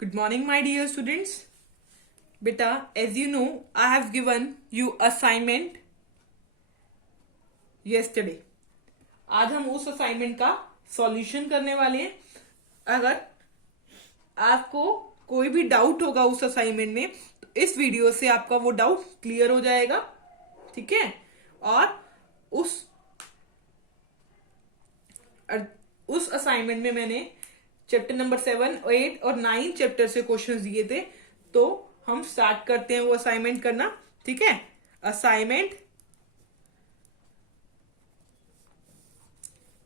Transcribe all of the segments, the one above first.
Good morning, my dear students. Beta, as you know, I have given you assignment yesterday. आज हम उस assignment का solution करने वाले हैं. अगर आपको कोई भी डाउट होगा उस असाइनमेंट में तो इस वीडियो से आपका वो डाउट क्लियर हो जाएगा. ठीक है. और उस असाइनमेंट में मैंने चैप्टर नंबर 7, 8 और 9 चैप्टर से क्वेश्चंस दिए थे. तो हम स्टार्ट करते हैं वो असाइनमेंट करना. ठीक है. Assignment.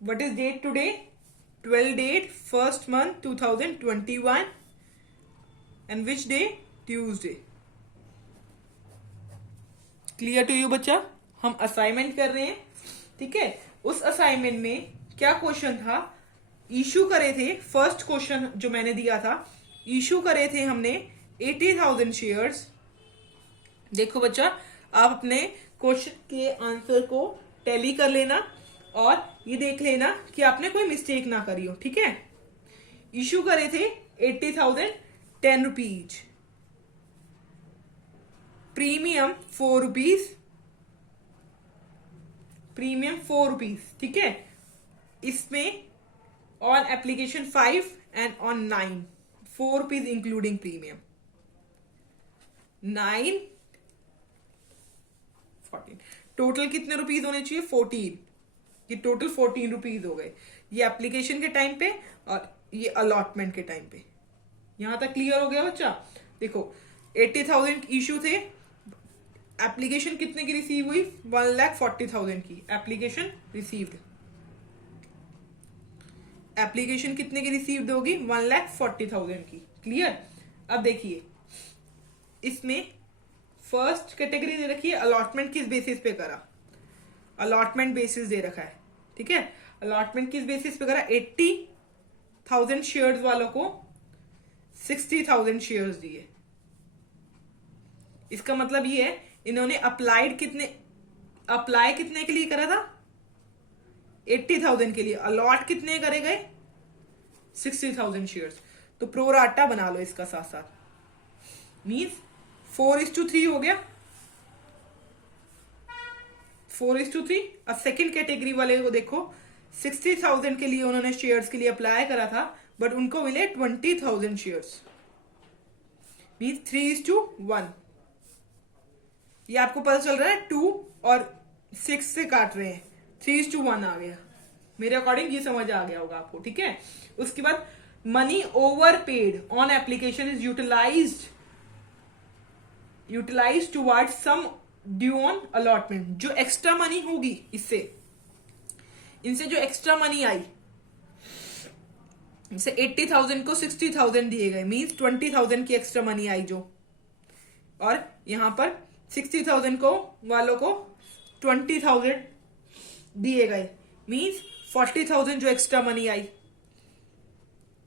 What is date today? 12 डेट 1st month 2021 and which day? Tuesday. Clear to you बच्चा? हम असाइनमेंट कर रहे हैं. ठीक है. उस असाइनमेंट में क्या क्वेश्चन था? इशू करे थे. फर्स्ट क्वेश्चन जो मैंने दिया था, इशू करे थे हमने 80,000 शेयर्स. देखो बच्चा, आप अपने क्वेश्चन के आंसर को टैली कर लेना और ये देख लेना कि आपने कोई मिस्टेक ना करी हो. ठीक है. इशू करे थे 80,000, 10 rupees. Premium 4 rupees. Premium 4 rupees. ठीक है. इसमें on application 5 and on 9 4 rupees including premium. 9 14 total कितने रुपीज होने चाहिए? 14. ये टोटल 14 रुपीज हो गए. ये एप्लीकेशन के टाइम पे और ये अलॉटमेंट के टाइम पे. यहां तक क्लियर हो गया बच्चा? देखो 80,000 इशू थे. एप्लीकेशन कितने की रिसीव हुई? 1,40,000 की एप्लीकेशन रिसीव्ड. एप्लीकेशन कितने की रिसीव्ड होगी? 1,40,000 की. क्लियर. अब देखिए, इसमें फर्स्ट कैटेगरी दे रखी है. अलॉटमेंट किस बेसिस पे करा? अलॉटमेंट बेसिस दे रखा है. ठीक है. अलॉटमेंट किस बेसिस पे करा? 80,000 शेयर्स वालों को 60,000 शेयर्स दिए. इसका मतलब ये है इन्होंने अप्लाई कितने के लिए करा था? 80,000 के लिए. अलॉट कितने करे गए? 60,000 शेयर्स. तो प्रोराटा बना लो इसका साथ साथ. मीन्स 4:3 हो गया. 4:3. अब सेकेंड कैटेगरी वाले को देखो. 60,000 के लिए उन्होंने शेयर्स के लिए अप्लाई करा था बट उनको मिले 20,000 शेयर्स. मीन्स 3:1. ये आपको पता चल रहा है 2 और 6 से काट रहे हैं. 3:1 आ गया. मेरे अकॉर्डिंग ये समझ आ गया होगा आपको. ठीक है. उसके बाद money over paid on application is utilise toward some due on allotment. जो एक्स्ट्रा मनी होगी इनसे जो एक्स्ट्रा मनी आई, जैसे 80,000 को 60,000 दिए गए, मीन्स 20,000 की एक्स्ट्रा मनी आई जो. और यहां पर 60,000 को वालों को 20,000 दिए गए, मीन्स 40,000 जो एक्स्ट्रा मनी आई.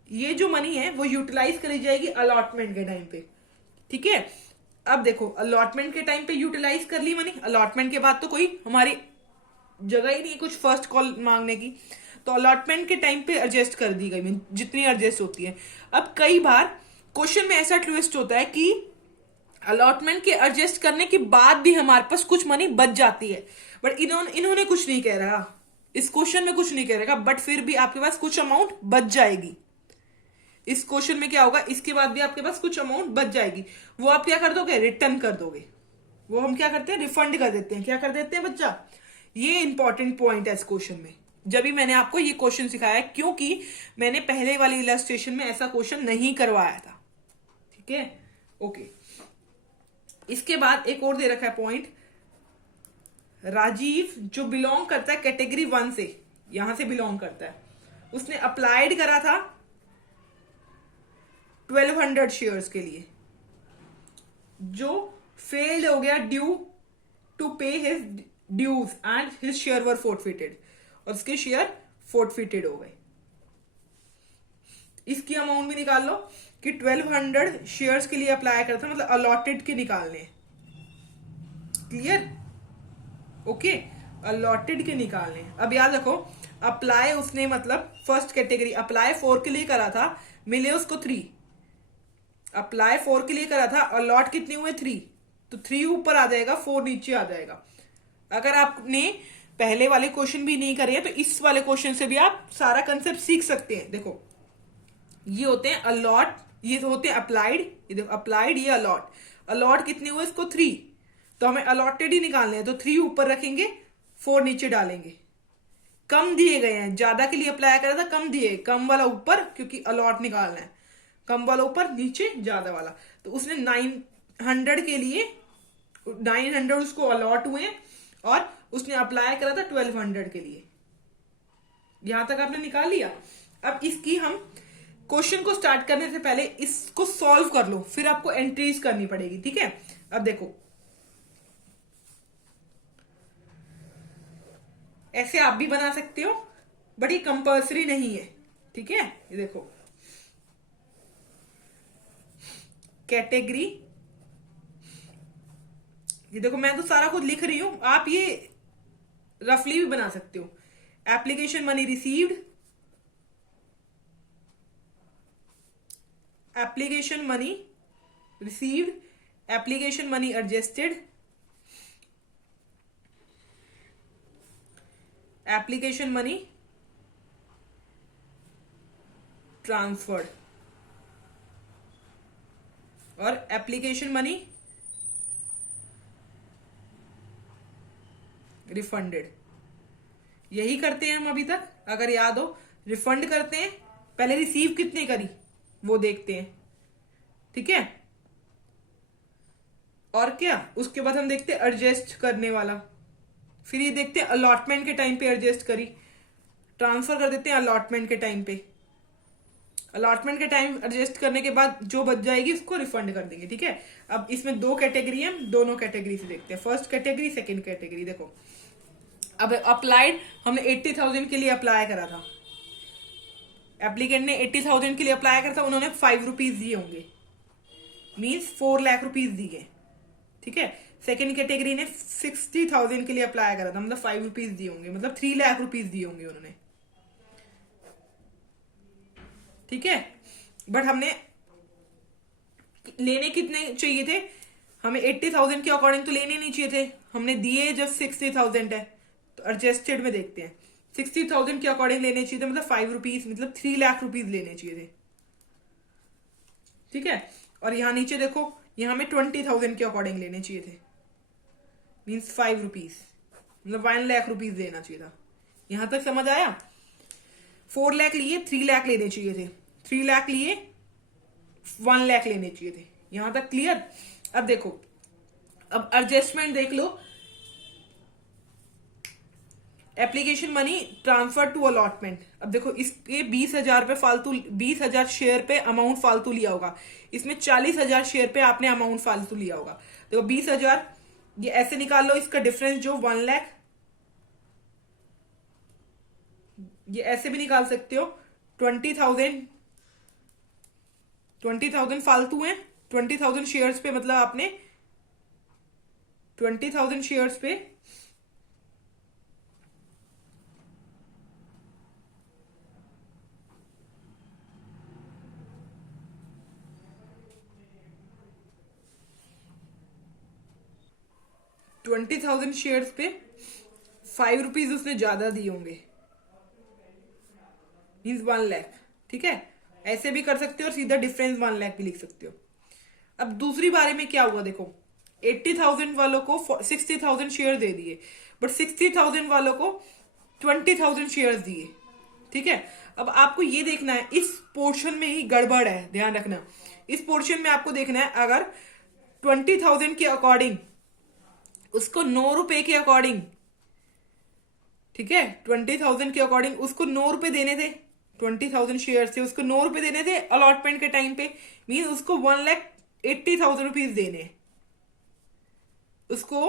ये जो मनी है वो यूटिलाइज करी जाएगी अलॉटमेंट के टाइम पे. ठीक है. अब देखो, अलॉटमेंट के टाइम पे यूटिलाइज कर ली मनी. अलॉटमेंट के बाद तो कोई हमारी जगह ही नहीं कुछ फर्स्ट कॉल मांगने की. तो अलॉटमेंट के टाइम पे एडजस्ट कर दी गई, जितनी एडजस्ट होती है. अब कई बार क्वेश्चन में ऐसा ट्विस्ट होता है कि अलॉटमेंट के एडजस्ट करने के बाद भी हमारे पास कुछ मनी बच जाती है. बट इन्होंने कुछ नहीं कह रहा. इस क्वेश्चन में कुछ नहीं कह रहा, बट फिर भी आपके पास कुछ अमाउंट बच जाएगी. इस क्वेश्चन में क्या होगा? इसके बाद भी आपके पास कुछ अमाउंट बच जाएगी. वो आप क्या कर दोगे? रिटर्न कर दोगे. वो हम क्या करते हैं? रिफंड कर देते हैं. क्या कर देते हैं बच्चा? ये इंपॉर्टेंट पॉइंट है इस क्वेश्चन में. जब भी मैंने आपको ये क्वेश्चन सिखाया क्योंकि मैंने पहले वाली इलस्ट्रेशन में ऐसा क्वेश्चन नहीं करवाया था. ठीक है. ओके. इसके बाद एक और दे रखा है पॉइंट. राजीव जो बिलोंग करता है कैटेगरी 1 से, यहां से बिलोंग करता है, उसने अप्लाइड करा था 1200 शेयर्स के लिए, जो फेल्ड हो गया due to pay his dues and his share were forfeited. और उसके शेयर फोर्टफिटेड हो गए. इसकी अमाउंट भी निकाल लो कि 1200 शेयर्स के लिए अप्लाई करता था, मतलब अलॉटेड के निकालने. क्लियर. ओके. अलॉटेड के निकालने. अब याद रखो, अप्लाई उसने मतलब फर्स्ट कैटेगरी अप्लाई 4 के लिए करा था, मिले उसको 3. अप्लाई 4 के लिए करा था, अलॉट कितने हुए 3, तो 3 ऊपर आ जाएगा, 4 नीचे आ जाएगा। अगर आपने पहले वाले क्वेश्चन भी नहीं करे हैं तो इस वाले क्वेश्चन से भी आप सारा कंसेप्ट सीख सकते हैं। देखो ये होते हैं अलॉट, ये होते हैं अप्लाइड, ये देखो अप्लाइड, ये अलॉट। अलॉट कितने हुए इसको 3, तो हमें अलॉटेड ही निकालने हैं, तो 3 ऊपर रखेंगे, 4 नीचे डालेंगे। कम दिए गए हैं, ज्यादा के लिए अप्लाई करा था, कम दिए, कम वाला ऊपर क्योंकि अलॉट निकालना है, कम वाला ऊपर, नीचे ज्यादा वाला। तो उसने 900 के लिए 900 उसको अलॉट हुए और उसने अप्लाई करा था 1200 के लिए। यहां तक आपने निकाल लिया। अब इसकी हम क्वेश्चन को स्टार्ट करने से पहले इसको सॉल्व कर लो, फिर आपको एंट्रीज करनी पड़ेगी, ठीक है। अब देखो ऐसे आप भी बना सकते हो, बट ये कंपल्सरी नहीं है, ठीक है। ये देखो कैटेगरी, ये देखो मैं तो सारा कुछ लिख रही हूं, आप ये रफली भी बना सकते हो। Application money received, application money received, application money adjusted, application money transferred और एप्लीकेशन मनी रिफंडेड। यही करते हैं हम अभी तक, अगर याद हो। रिफंड करते हैं, पहले रिसीव कितने करी वो देखते हैं, ठीक है। और क्या, उसके बाद हम देखते हैं एडजस्ट करने वाला, फिर ये देखते हैं अलॉटमेंट के टाइम पे एडजस्ट करी, ट्रांसफर कर देते हैं अलॉटमेंट के टाइम पे। अलॉटमेंट के टाइम एडजस्ट करने के बाद जो बच जाएगी उसको रिफंड कर देंगे, ठीक है। अब इसमें 2 कैटेगरी है, हम दोनों कैटेगरी से देखते हैं, फर्स्ट कैटेगरी सेकंड कैटेगरी। देखो अब अप्लाइड, हमने 80,000 के लिए अप्लाई करा था, एप्लीकेंट ने 80,000 के लिए अप्लाई करा था, उन्होंने 5 रुपीज दिए होंगे, मीन्स 4 लाख रुपीज दिए, ठीक है। सेकंड कैटेगरी ने 60,000 के लिए अप्लाई करा था, मतलब 5 रुपीज दिए होंगे, मतलब 3 लाख रुपीज दिए होंगे उन्होंने, ठीक है। बट हमने लेने कितने चाहिए थे, हमें 80,000 के अकॉर्डिंग तो लेने नहीं चाहिए थे, हमने दिए जब 60,000 है, तो एडजस्टेड में देखते हैं 60,000 के अकॉर्डिंग लेने चाहिए थे, मतलब 5 रुपीज, मतलब 3 लाख रुपीज लेने चाहिए थे, ठीक है। और यहां नीचे देखो, यहां में 20,000 के अकॉर्डिंग लेने चाहिए थे, मीन्स 5 रुपीज, मतलब 1 लाख रुपीज लेना चाहिए था। यहां तक समझ आया। 4 लाख लिए, 3 लाख लेने चाहिए थे, 3 लाख लिए 1 लाख लेने चाहिए थे। यहां तक क्लियर। अब देखो, अब एडजस्टमेंट देख लो, application money transfer to allotment. अब देखो इसके 20,000 पे फालतू, 20,000 शेयर पे अमाउंट फालतू लिया होगा, इसमें 40,000 शेयर पे आपने अमाउंट फालतू लिया होगा। देखो 20,000, ये ऐसे निकाल लो, इसका डिफरेंस जो 1 लाख, ये ऐसे भी निकाल सकते हो। 20,000 फालतू है, 20,000 शेयर्स पे, मतलब आपने 20,000 शेयर्स पे 20,000 शेयर्स पे 5 रुपीज उसने ज्यादा दिए होंगे, मीन्स 1 लाख, ठीक है। ऐसे भी कर सकते हो और सीधा डिफरेंस 1 लाख भी लिख सकते हो। अब दूसरी बारे में क्या हुआ, देखो 80,000 वालों को 60,000 शेयर दे दिए, बट 60,000 वालों को 20,000 शेयर दिए, ठीक है। अब आपको ये देखना है, इस पोर्शन में ही गड़बड़ है, ध्यान रखना। इस पोर्शन में आपको देखना है, अगर 20,000 के अकॉर्डिंग उसको 9 रुपए के अकॉर्डिंग, ठीक है, 20,000 के अकॉर्डिंग उसको 9 रुपए देने थे, 20,000 शेयर थे, उसको 9 रुपए देने थे अलॉटमेंट के टाइम पे, मीन उसको 1,80,000 रुपीज देने, उसको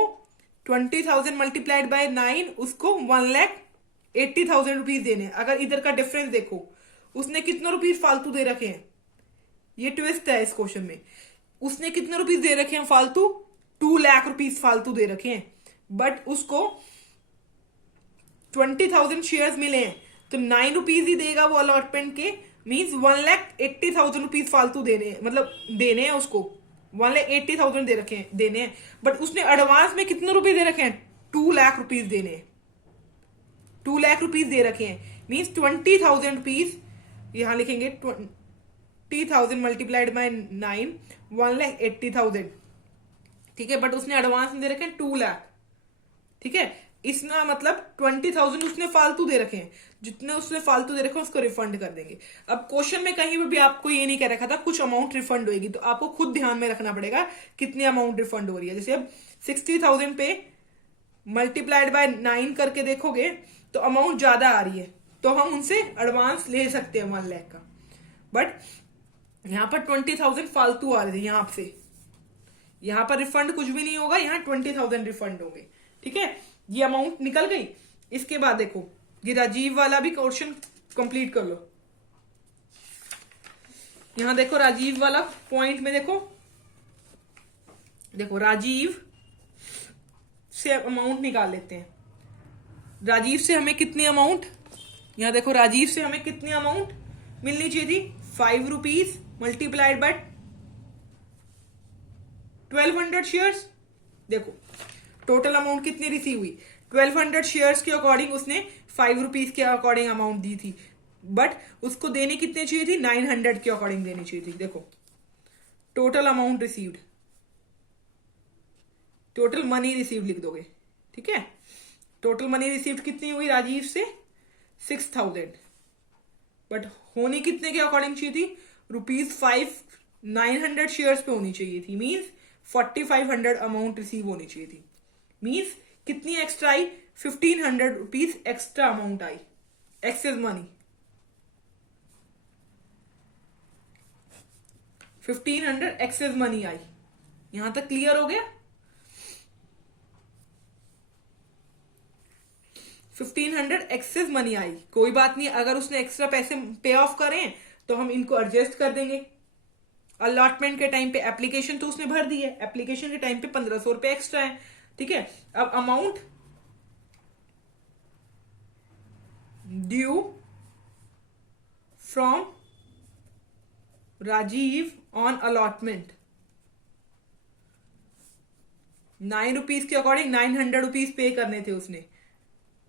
20,000 मल्टीप्लाइड बाय 9, उसको 1,80,000 रुपीज देने। अगर इधर का डिफरेंस देखो, उसने कितने रुपीज फालतू दे रखे हैं, ये ट्विस्ट है इस क्वेश्चन में। उसने कितने रुपीज दे रखे हैं फालतू, 2 लाख रुपीज फालतू दे रखे हैं, बट उसको 20,000 शेयर्स मिले हैं, तो 9 रुपीज ही देगा वो अलॉटमेंट के, मीन्स 1,80,000 रुपीज फालतू देने हैं, मतलब देने हैं उसको। 1,80,000 दे रखे हैं, देने हैं, बट उसने एडवांस में कितने रुपए दे रखे हैं? 2 लाख रुपीज देने हैं। 2 लाख रुपीज दे रखे हैं, मीन्स 20,000 रुपीज। यहां लिखेंगे 20,000 मल्टीप्लाइड बाय 9, 1,80,000। ठीक है, बट उसने एडवांस में दे रखे हैं 2 लाख। ठीक है, इसका मतलब 20,000 उसने फालतू दे रखे हैं, जितने उसने फालतू दे रखे हैं उसको रिफंड कर देंगे। अब क्वेश्चन में कहीं भी आपको ये नहीं कह रखा था कुछ अमाउंट रिफंड होगी, तो आपको खुद ध्यान में रखना पड़ेगा कितनी अमाउंट रिफंड हो रही है। जैसे अब 60,000 पे मल्टीप्लाइड बाय 9 करके देखोगे तो अमाउंट ज्यादा आ रही है, तो हम उनसे एडवांस ले सकते हैं 1 लाख का। बट यहां पर 20,000 फालतू आ रहे थे, यहां पर रिफंड कुछ भी नहीं होगा, यहां 20,000 रिफंड होंगे। ठीक है, ये अमाउंट निकल गई। इसके बाद देखो ये राजीव वाला भी क्वेश्चन कंप्लीट कर लो। यहां देखो राजीव वाला पॉइंट में देखो राजीव से अमाउंट निकाल लेते हैं। राजीव से हमें कितनी अमाउंट, यहां देखो राजीव से हमें कितनी अमाउंट मिलनी चाहिए थी? 5 रुपीज मल्टीप्लाइड बाय 1200 शेयर्स। देखो टोटल अमाउंट कितनी रिसीव हुई? 1200 शेयर्स के अकॉर्डिंग उसने 5 रुपीज के अकॉर्डिंग अमाउंट दी थी, बट उसको देने कितने चाहिए थी? 900 के अकॉर्डिंग देनी चाहिए थी। देखो total amount received, total money received लिख दोगे। ठीक है, टोटल मनी रिसीव्ड कितनी हुई राजीव से? 6,000, बट होनी कितने के अकॉर्डिंग चाहिए थी? ₹5 900 शेयर्स पे होनी चाहिए थी, मीन्स 4,500 अमाउंट रिसीव होनी चाहिए थी। मीन्स कितनी extra I? 1,500 rupees extra amount I, excess money. 1,500 excess money I. यहां तक क्लियर हो गया? 1,500 एक्सेस मनी आई। कोई बात नहीं, अगर उसने एक्स्ट्रा पैसे पे ऑफ करें तो हम इनको एडजस्ट कर देंगे। अलॉटमेंट के टाइम पे एप्लीकेशन तो उसने भर दी है, एप्लीकेशन के टाइम पे 1,500 रुपए एक्स्ट्रा है। ठीक है, अब amount due from Rajiv on allotment, 9 rupees के अकॉर्डिंग 900 रुपीज पे करने थे उसने,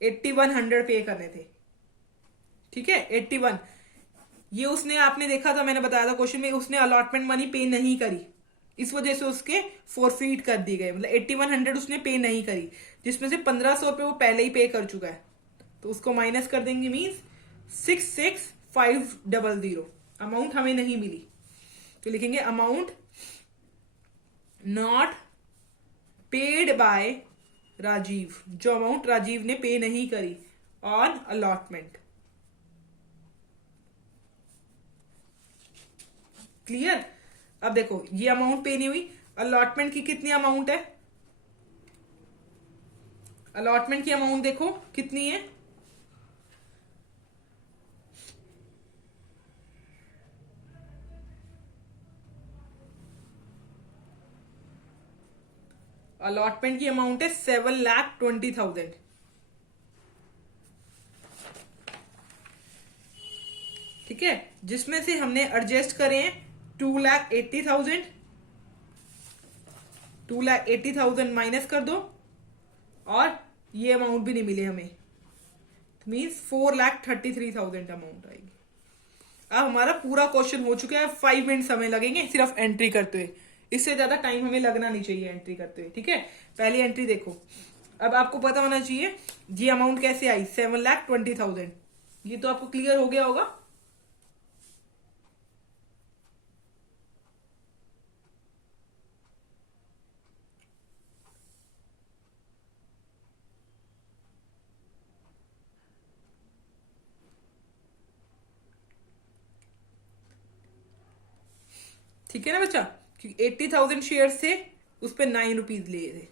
8100 पे करने थे। ठीक है, 81 ये उसने, आपने देखा था, मैंने बताया था क्वेश्चन में, उसने अलॉटमेंट मनी पे नहीं करी, इस वजह से उसके फोरफीट कर दिए गए। मतलब 8100 उसने पे नहीं करी, जिसमें से 1,500 रुपए वो पहले ही पे कर चुका है, तो उसको माइनस कर देंगे, मीन्स 66,500 अमाउंट हमें नहीं मिली। तो लिखेंगे amount not paid by Rajiv, जो अमाउंट राजीव ने पे नहीं करी ऑन अलॉटमेंट। क्लियर? अब देखो ये अमाउंट पे नहीं हुई, अलॉटमेंट की कितनी अमाउंट है? अलॉटमेंट की अमाउंट देखो कितनी है? अलॉटमेंट की अमाउंट है 7,20,000। ठीक है, जिसमें से हमने एडजस्ट करे हैं 2,80,000, 2,80,000 माइनस कर दो, और ये अमाउंट भी नहीं मिले हमें, मीन्स 4,33,000 अमाउंट आएगी। अब हमारा पूरा क्वेश्चन हो चुका है, 5 मिनट समय लगेंगे सिर्फ एंट्री करते हुए, इससे ज्यादा टाइम हमें लगना नहीं चाहिए एंट्री करते हुए। ठीक है, पहली एंट्री देखो। अब आपको पता होना चाहिए ये अमाउंट कैसे आई, 7,20,000। ये तो आपको क्लियर हो गया होगा। ठीक है ना बच्चा, क्योंकि 80,000 शेयर से उस पर 9 रुपीज लिए थे।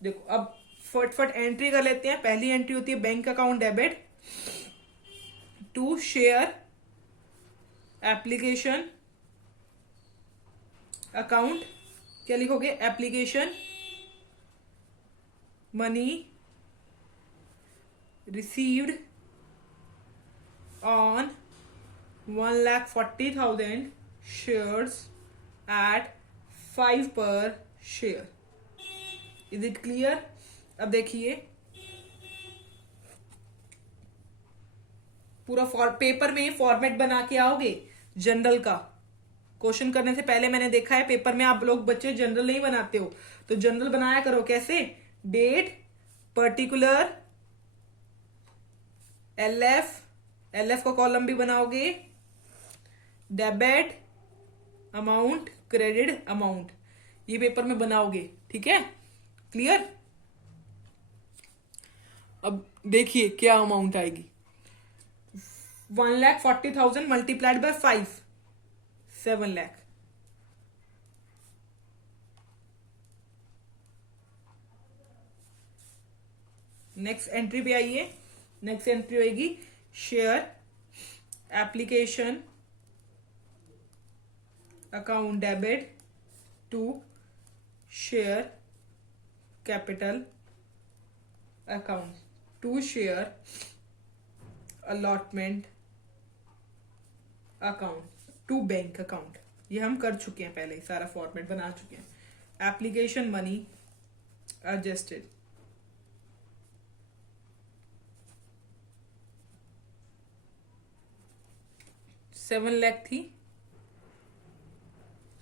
देखो अब फटफट एंट्री कर लेते हैं। पहली एंट्री होती है bank account debit to share application account. क्या लिखोगे? Application money received on 1,40,000 shares at 5 per share. Is it clear? अब देखिए पूरा पेपर में फॉर्मेट बना के आओगे जनरल का। क्वेश्चन करने से पहले मैंने देखा है पेपर में आप लोग बच्चे जनरल नहीं बनाते हो, तो जनरल बनाया करो। कैसे? डेट, पर्टिकुलर, एलएफ का कॉलम भी बनाओगे, डेबिट अमाउंट, क्रेडिट अमाउंट, ये पेपर में बनाओगे। ठीक है, क्लियर? अब देखिए क्या अमाउंट आएगी। 1,40,000 multiplied by 5, 7 lakh. Next entry पे आइए। नेक्स्ट एंट्री होगी share application account debit to share capital account to share allotment account to bank account. ये हम कर चुके हैं पहले, सारा फॉर्मेट बना चुके हैं। एप्लीकेशन मनी एडजस्टेड, $7 लाख थी।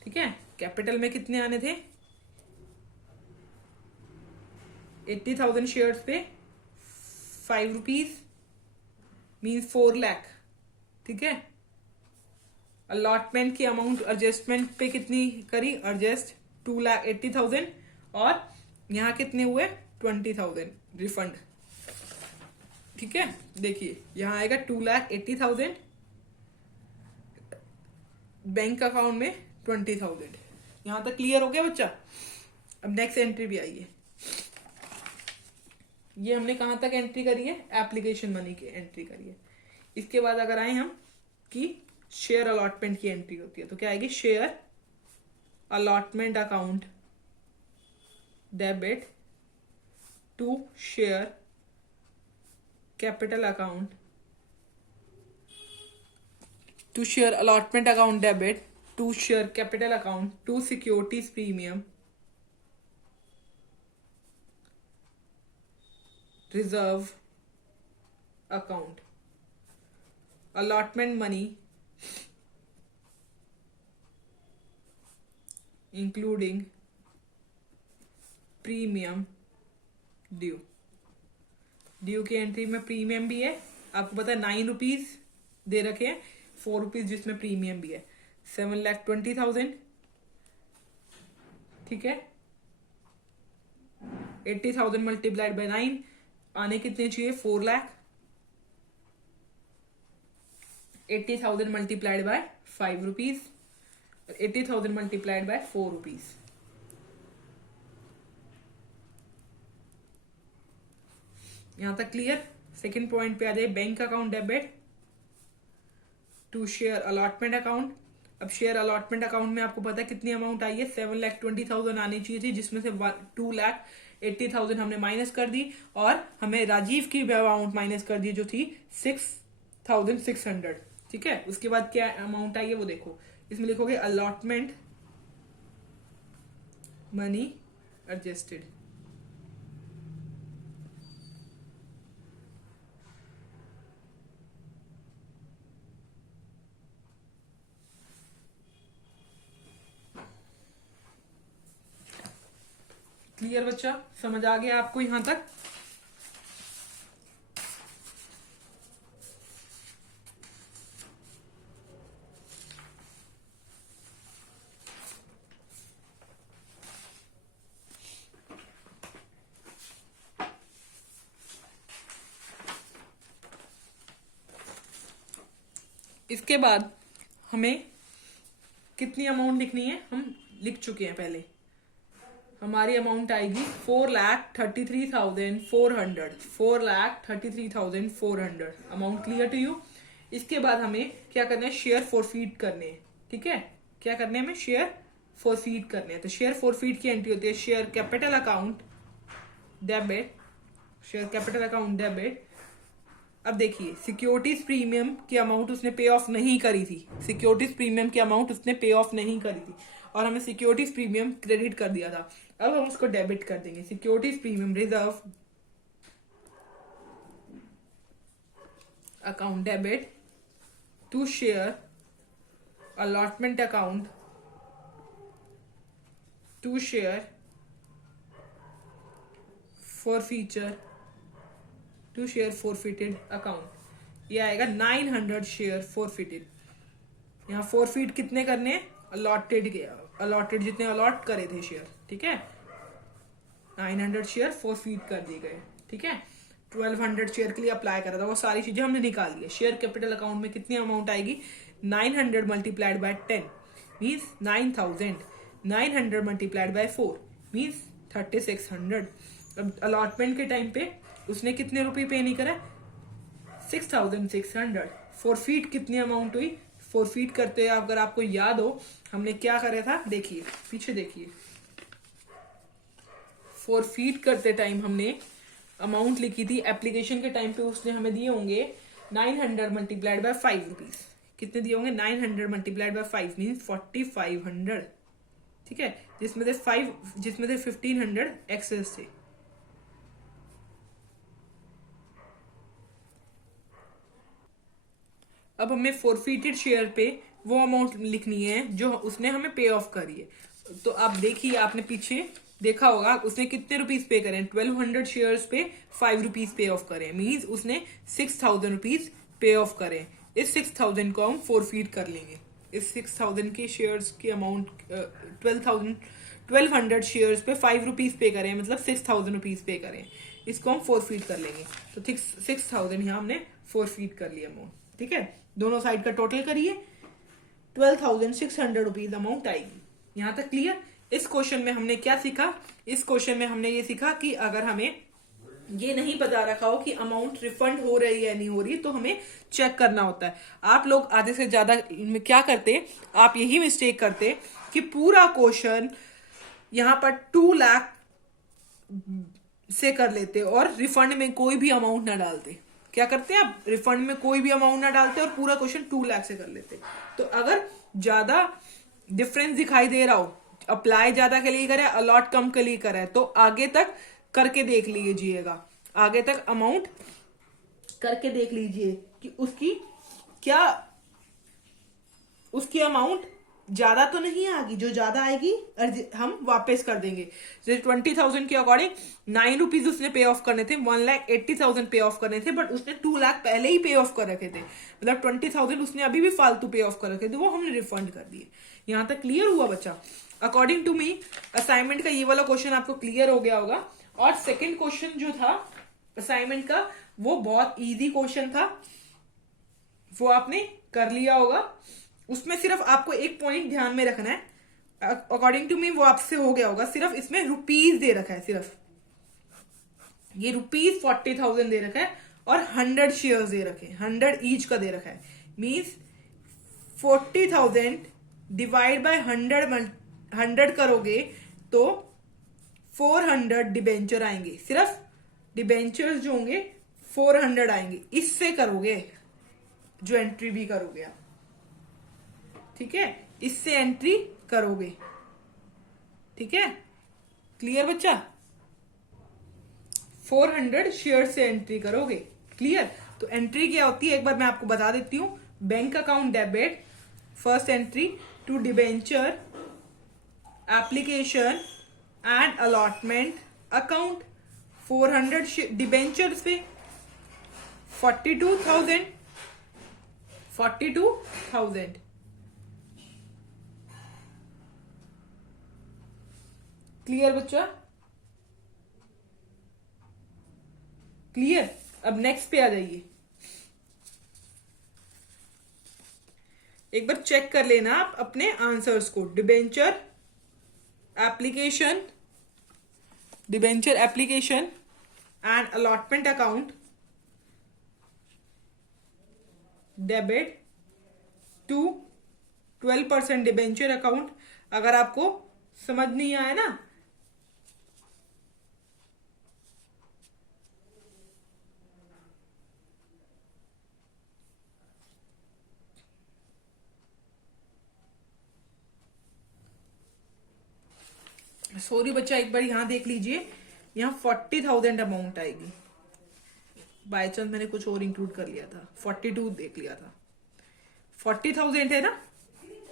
ठीक है, कैपिटल में कितने आने थे? 80,000 शेयर्स पे 5 रुपीज मीन्स 4 लाख। ठीक है, अलॉटमेंट की अमाउंट एडजस्टमेंट पे कितनी करी? एडजस्ट 2,80,000 और यहां कितने हुए? 20,000 रिफंड। ठीक है, देखिए यहां आएगा 2,80,000, बैंक अकाउंट में 20,000। यहां तक क्लियर हो गया बच्चा? अब नेक्स्ट एंट्री भी आइए। ये हमने कहां तक एंट्री करी है? एप्लीकेशन मनी की एंट्री करी है। इसके बाद अगर आए हम कि शेयर अलॉटमेंट की एंट्री होती है, तो क्या आएगी? Share allotment account debit to share capital account to share allotment account debit to share capital account to securities premium reserve account allotment money including premium due. Due की एंट्री में premium भी है, आपको पता है 9 रुपीज दे रखे हैं, 4 रुपीज जिसमें प्रीमियम भी है। 7,20,000। ठीक है, 80,000 मल्टीप्लाइड बाय 9 आने कितने चाहिए? 4 lakh. 80,000 multiplied by 5 rupees, 80,000 multiplied by 4 rupees. यहां तक क्लियर? सेकंड पॉइंट पे आ जाए, bank account debit to share allotment account. अब शेयर अलॉटमेंट अकाउंट में आपको पता है कितनी अमाउंट आई है? 7,20,000 आनी चाहिए थी, जिसमें से 2,80,000 हमने माइनस कर दी, और हमें राजीव की अमाउंट माइनस कर दी जो थी 6,600। ठीक है, उसके बाद क्या अमाउंट आई है वो देखो। इसमें लिखोगे अलॉटमेंट मनी एडजस्टेड। क्लियर बच्चा? समझ आ गया आपको यहां तक? इसके बाद हमें कितनी अमाउंट लिखनी है? हम लिख चुके हैं पहले। हमारी अमाउंट आएगी 4,33,400। 4,33,400 अमाउंट। Clear to you? इसके बाद हमें क्या करना है? शेयर फॉरफीट करने हैं। ठीक है, क्या करने हैं? हमें शेयर फॉरफीट करने हैं। तो शेयर फॉरफीट की एंट्री होती है share capital account debit, share capital account debit अब देखिए सिक्योरिटीज प्रीमियम की अमाउंट उसने पे ऑफ नहीं करी थी, सिक्योरिटीज प्रीमियम की अमाउंट उसने पे ऑफ नहीं करी थी और हमें सिक्योरिटीज प्रीमियम क्रेडिट कर दिया था। अब हम उसको डेबिट कर देंगे। Securities premium reserve account debit to share allotment account to share forfeiture to share forfeited account. ये आएगा 900 शेयर forfeited। यहाँ forfeit कितने करने हैं? अलॉटेड जितने अलॉट करे थे शेयर, ठीक है, 900 शेयर forfeit कर दिए गए, ठीक है। 1200 शेयर के लिए अप्लाई करा था, वो सारी चीजें हमने निकाल दी है। शेयर कैपिटल अकाउंट में कितनी अमाउंट आएगी? 900 multiplied by 10 means 9000, 900 multiplied by 4 means 3600। अब अलॉटमेंट के टाइम पे उसने कितने रुपए पे नहीं करा? 6600। फॉरफीट कितनी अमाउंट हुई? फॉरफीट करते हुए अगर आपको याद हो हमने क्या करा था, देखिए पीछे देखिए, फॉरफीट करते टाइम हमने अमाउंट लिखी थी एप्लीकेशन के टाइम पे, उसने हमें दिए होंगे 900 मल्टीप्लाइड बाय 5 रुपीज। कितने दिए होंगे? 900 मल्टीप्लाइड बाय 5 मीन्स 4500, ठीक है, जिसमें से 1500 एक्सेस थे। अब हमें फॉरफिटेड शेयर पे वो अमाउंट लिखनी है जो उसने हमें पे ऑफ करी है। तो आप देखिए, आपने पीछे देखा होगा उसने कितने रुपीज पे करे? 1200 शेयर्स पे 5 रुपीज पे ऑफ करे, मीन्स उसने 6000 रुपीज पे ऑफ करे। इस 6000 को हम फॉरफीट कर लेंगे। इस 6000 के शेयर्स की अमाउंट 1200 शेयर्स पे 5 रुपीज पे करें, मतलब 6000 रुपीज पे करें, इसको हम फॉरफीट कर लेंगे। तो 6000 यहाँ हमने फॉरफीट कर लिया अमाउंट, ठीक है। दोनों साइड का टोटल करिए, 12,600 रुपीज अमाउंट आएगी। यहां तक क्लियर? इस क्वेश्चन में हमने क्या सीखा? इस क्वेश्चन में हमने ये सीखा कि अगर हमें ये नहीं पता रखा हो कि अमाउंट रिफंड हो रही है या नहीं हो रही, तो हमें चेक करना होता है। आप लोग आधे से ज्यादा क्या करते, आप यही मिस्टेक करते कि पूरा क्वेश्चन यहां पर 2 लाख से कर लेते और रिफंड में कोई भी अमाउंट ना डालते। क्या करते हैं आप? रिफंड में कोई भी अमाउंट ना डालते और पूरा क्वेश्चन 2 लाख से कर लेते। तो अगर ज्यादा डिफरेंस दिखाई दे रहा हो, अप्लाई ज्यादा के लिए करा है, अलॉट कम के लिए करा है, तो आगे तक करके देख लीजिएगा, आगे तक अमाउंट करके देख लीजिए कि उसकी अमाउंट ज्यादा तो नहीं आएगी, जो ज्यादा आएगी हम वापस कर देंगे। जैसे 20,000 के अकॉर्डिंग 9 रुपीज उसने पे ऑफ करने थे, 1,80,000 पे ऑफ करने थे, बट उसने 2 लाख पहले ही पे ऑफ कर रखे थे, मतलब 20,000 उसने अभी भी फालतू पे ऑफ कर रखे थे, वो हमने रिफंड कर दिए। यहां तक क्लियर हुआ बच्चा? अकॉर्डिंग टू मी असाइनमेंट का ये वाला क्वेश्चन आपको क्लियर हो गया होगा। और सेकेंड क्वेश्चन जो था असाइनमेंट का, वो बहुत ईजी क्वेश्चन था, वो आपने कर लिया होगा। उसमें सिर्फ आपको एक पॉइंट ध्यान में रखना है, अकॉर्डिंग टू मी वो आपसे हो गया होगा, सिर्फ इसमें रुपीज दे रखा है, सिर्फ ये रुपीज 40,000 दे रखा है और 100 शेयर्स दे रखे, 100 ईच का दे रखा है, मीन्स 40,000 डिवाइड बाय 100 करोगे तो 400 डिबेंचर आएंगे, सिर्फ डिबेंचर्स जो होंगे 400 आएंगे। इससे करोगे जो एंट्री भी करोगे आप, ठीक है, इससे एंट्री करोगे, ठीक है, क्लियर बच्चा? 400 शेयर से एंट्री करोगे, क्लियर? तो एंट्री क्या होती है एक बार मैं आपको बता देती हूं। Bank account debit, first entry to debenture application and allotment account. 400 debentures पे 42,000 क्लियर बच्चा? क्लियर? अब नेक्स्ट पे आ जाइए, एक बार चेक कर लेना आप अपने आंसर्स को। Debenture application and allotment account debit to 12% debenture account. अगर आपको समझ नहीं आया ना, सॉरी बच्चा, एक बार यहाँ देख लीजिए, यहाँ 40,000 अमाउंट आएगी। बाय चांस मैंने कुछ और इंक्लूड कर लिया था, 42 देख लिया था। 40,000 है ना,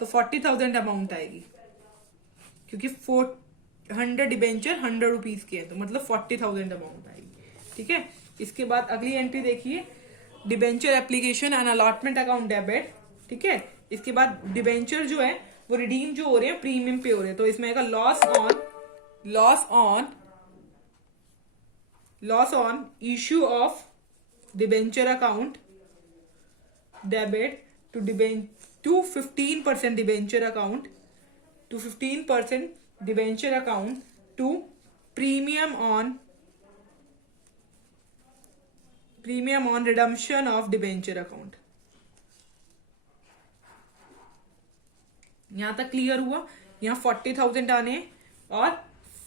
तो 40,000 अमाउंट आएगी, क्योंकि 400 डिबेंचर 100 रुपीज के है, तो मतलब 40,000 अमाउंट आएगी। ठीक है, इसके बाद अगली एंट्री देखिए, debenture application and allotment account debit. ठीक है, इसके बाद डिबेंचर जो है वो रिडीम जो हो रहे हैं प्रीमियम पे हो रहे हैं, तो इसमें आएगा loss on issue of debenture account debit to 15% debenture account to 15% debenture account to premium on redemption of debenture account। यहां तक क्लियर हुआ? यहाँ 40,000 आने और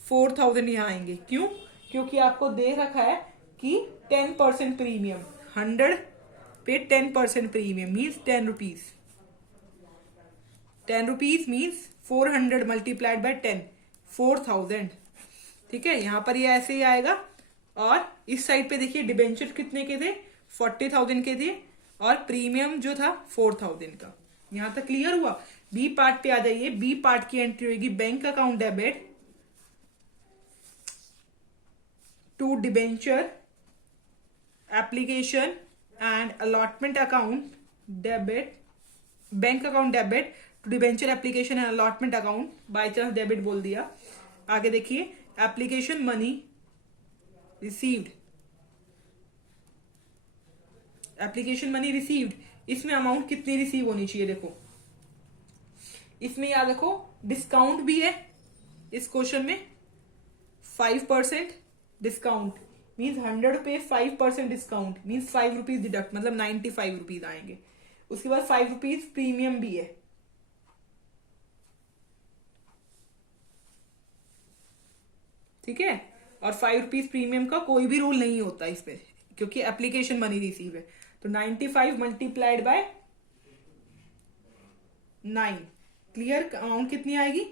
4,000 यहाँ आएंगे। क्यों? क्योंकि आपको दे रखा है कि 10% प्रीमियम, 100 पे 10% premium means 10 rupees. 10 rupees means 400 multiplied by 10, 4,000। ठीक है, यहां पर ये ऐसे ही आएगा। और इस साइड पे देखिए डिबेंचर कितने के थे, 40,000 के थे, और प्रीमियम जो था 4,000 का। यहां तक क्लियर हुआ? बी पार्ट पे आ जाइए। बी पार्ट की एंट्री होगी bank account debit to debenture application and allotment account debit, bank account debit to debenture application and allotment account. By chance debit बोल दिया। आगे देखिए, application money received, application money received, इसमें amount कितनी receive होनी चाहिए? देखो इसमें याद रखो डिस्काउंट भी है इस क्वेश्चन में, 5% डिस्काउंट मीन्स 100 पे 5% डिस्काउंट मीन्स 5 रुपीज डिडक्ट, मतलब 95 रुपीज आएंगे। उसके बाद 5 रुपीज प्रीमियम भी है। ठीक है, और 5 रुपीज प्रीमियम का कोई भी रूल नहीं होता इसमें, क्योंकि एप्लीकेशन मनी रिसीव है। तो 95 मल्टीप्लाइड बाय 9, क्लियर? अमाउंट कितनी आएगी?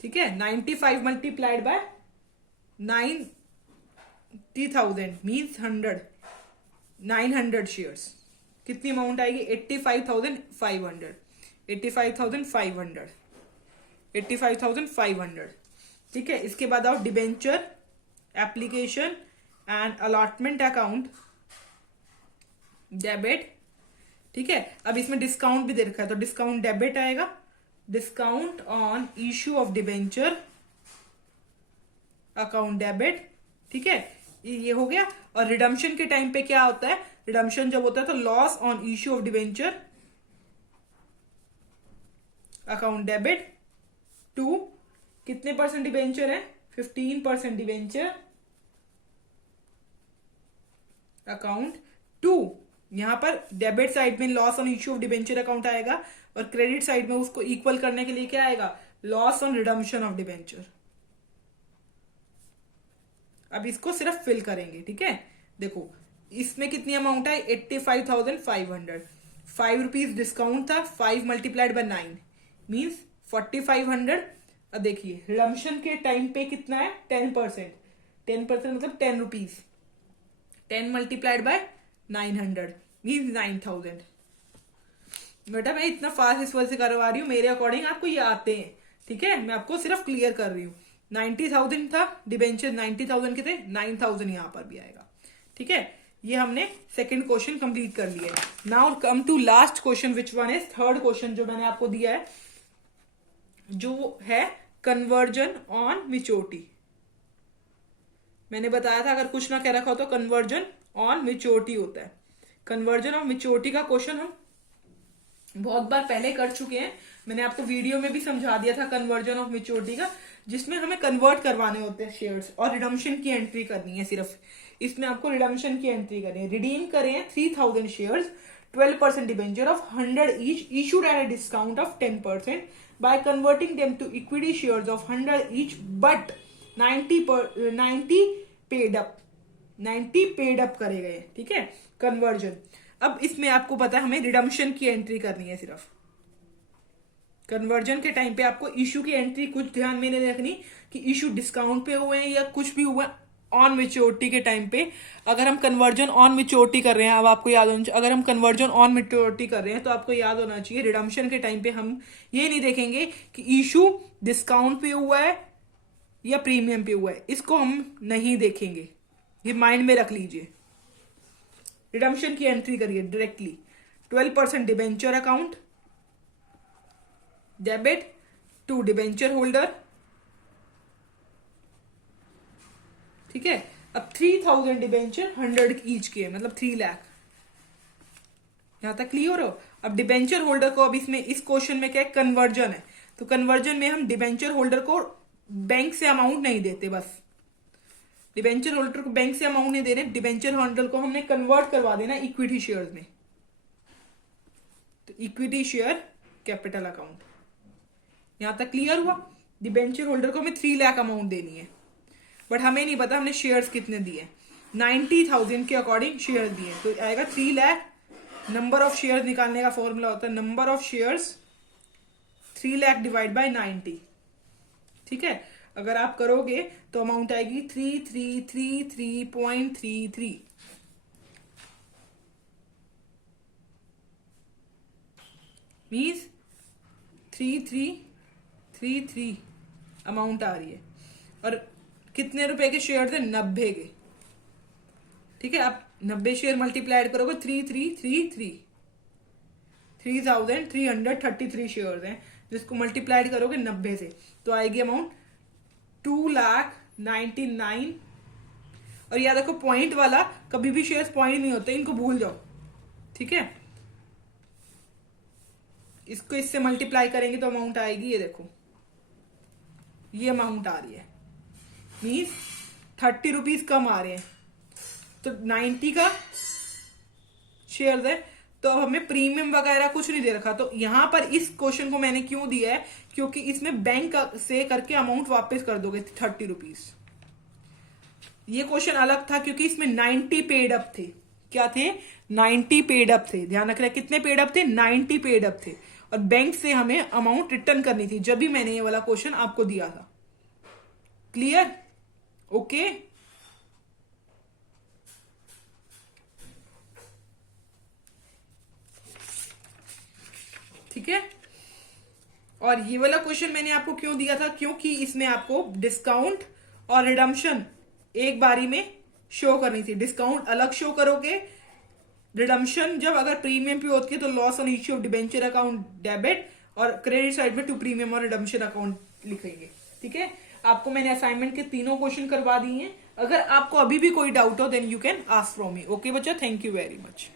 ठीक है, 95 मल्टीप्लाइड बाय 90,000 मीन्स 100, 900 शेयर्स। कितनी अमाउंट आएगी? 85,500, 85,500, 85,500। ठीक है, इसके बाद आओ debenture application and allotment account debit. ठीक है, अब इसमें डिस्काउंट भी दे रखा है, तो डिस्काउंट डेबिट आएगा। Discount on issue of debenture account debit. ठीक है, ये हो गया। और रिडम्पशन के टाइम पे क्या होता है? रिडम्पशन जब होता है तो loss on issue of debenture account debit to कितने परसेंट डिबेंचर है? 15% डिबेंचर अकाउंट टू, यहां पर डेबिट साइड में loss on issue of debenture account आएगा, और क्रेडिट साइड में उसको इक्वल करने के लिए क्या आएगा? Loss on redemption of debenture. अब इसको सिर्फ फिल करेंगे। ठीक है, देखो इसमें कितनी अमाउंट है? 85,500, 5 रुपीज डिस्काउंट था, 5 मल्टीप्लाइड बाय 9 मीन्स 4,500। अब देखिए रिडम्पशन के टाइम पे कितना है? 10%, 10% मतलब 10 रुपीज, 10 मल्टीप्लाइड बाय 900 मीन्स 9,000। बेटा मैं इतना फास्ट इस वजह से करवा रही हूँ, मेरे अकॉर्डिंग आपको ये आते हैं। ठीक है, मैं आपको सिर्फ क्लियर कर रही हूँ। 90,000 था डिबेंचर, 90,000 के थे, 9,000 यहां पर भी आएगा। ठीक है, ये हमने सेकंड क्वेश्चन कंप्लीट कर लिया है। Now come to last question which one is third question जो मैंने आपको दिया है, जो है कन्वर्जन ऑन मैच्योरिटी। मैंने बताया था अगर कुछ ना कह रखा हो तो कन्वर्जन ऑन मैच्योरिटी होता है। कन्वर्जन ऑफ मैच्योरिटी का क्वेश्चन हम बहुत बार पहले कर चुके हैं, मैंने आपको वीडियो में भी समझा दिया था कन्वर्जन ऑफ मैच्योरिटी का, जिसमें हमें कन्वर्ट करवाने होते हैं शेयर्स और रिडम्पशन की एंट्री करनी है। सिर्फ इसमें आपको रिडम्पशन की एंट्री करनी है। रिडीम करें 3,000 shares, 12% debenture of 100 each, issued at a discount of 10% by converting them to equity shares of 100 each, but 90 paid up करे गए। ठीक है, कन्वर्जन। अब इसमें आपको पता है हमें रिडम्पशन की एंट्री करनी है सिर्फ। कन्वर्जन के टाइम पे आपको इशू की एंट्री कुछ ध्यान में नहीं रखनी कि इशू डिस्काउंट पे हुए हैं या कुछ भी हुआ ऑन मेच्योरिटी के टाइम पे। अगर हम कन्वर्जन ऑन मेच्योरिटी कर रहे हैं, अब आपको याद होना चाहिए, अगर हम कन्वर्जन ऑन मेच्योरिटी कर रहे हैं तो आपको याद होना चाहिए रिडम्पशन के टाइम पे हम ये नहीं देखेंगे कि इशू डिस्काउंट पे हुआ है या प्रीमियम पे हुआ है, इसको हम नहीं देखेंगे, ये माइंड में रख लीजिए। रिडम्पशन की एंट्री करिए directly 12% debenture account debit to debenture holder, ठीक है। अब 3000 डिबेंचर 100 ईच के, मतलब 3 लाख। यहां तक क्लियर हो। अब डिबेंचर होल्डर को, अब इसमें इस क्वेश्चन में क्या है, कन्वर्जन है, तो कन्वर्जन में हम डिबेंचर होल्डर को बैंक से अमाउंट नहीं देते, बस डिबेंचर होल्डर को बैंक से अमाउंट नहीं दे रहे, डिबेंचर होल्डर को हमने कन्वर्ट करवा देना इक्विटी शेयर्स में, तो इक्विटी शेयर कैपिटल अकाउंट। यहां तक क्लियर हुआ। डिबेंचर होल्डर को हमें 3 लाख अमाउंट देनी है, बट हमें नहीं पता हमने शेयर्स कितने दिए, 90,000 के अकॉर्डिंग शेयर दिए, तो आएगा 3 लाख। नंबर ऑफ शेयर्स निकालने का फॉर्मूला होता है number of shares 3 lakh divide by 90, ठीक है। अगर आप करोगे तो अमाउंट आएगी 3333.33, मीन्स 3333 अमाउंट आ रही है। और कितने रुपए के शेयर थे, 90 के, ठीक है। आप 90 शेयर मल्टीप्लाइड करोगे 3333 शेयर हैं, जिसको मल्टीप्लाइड करोगे 90 से तो आएगी अमाउंट 2,99,000। और याद रखो पॉइंट वाला कभी भी शेयर्स पॉइंट नहीं होते, इनको भूल जाओ, ठीक है। इसको इससे मल्टीप्लाई करेंगे तो अमाउंट आएगी, ये देखो ये अमाउंट आ रही है, मीन्स 30 रुपीज कम आ रहे हैं, तो 90 का शेयर है, तो अब हमें प्रीमियम वगैरह कुछ नहीं दे रखा। तो यहां पर इस क्वेश्चन को मैंने क्यों दिया है, क्योंकि इसमें बैंक से करके अमाउंट वापस कर दोगे 30 रुपीज। ये क्वेश्चन अलग था क्योंकि इसमें 90 पेड अप थे। क्या थे, 90 पेड अप थे। ध्यान रख रहे कितने पेड अप थे, 90 पेड अप थे, और बैंक से हमें अमाउंट रिटर्न करनी थी, जब भी मैंने ये वाला क्वेश्चन आपको दिया था। Clear, okay. ठीक है। और ये वाला क्वेश्चन मैंने आपको क्यों दिया था, क्योंकि इसमें आपको डिस्काउंट और रिडम्पशन एक बारी में शो करनी थी। डिस्काउंट अलग शो करोगे, रिडम्पशन जब अगर प्रीमियम पे होती है तो loss on issue of debenture account debit, और क्रेडिट साइड में टू प्रीमियम और रिडम्पशन अकाउंट लिखेंगे, ठीक है। आपको मैंने असाइनमेंट के तीनों क्वेश्चन करवा दिए हैं। अगर आपको अभी भी कोई डाउट हो then you can ask from me. Okay बच्चा, थैंक यू वेरी मच।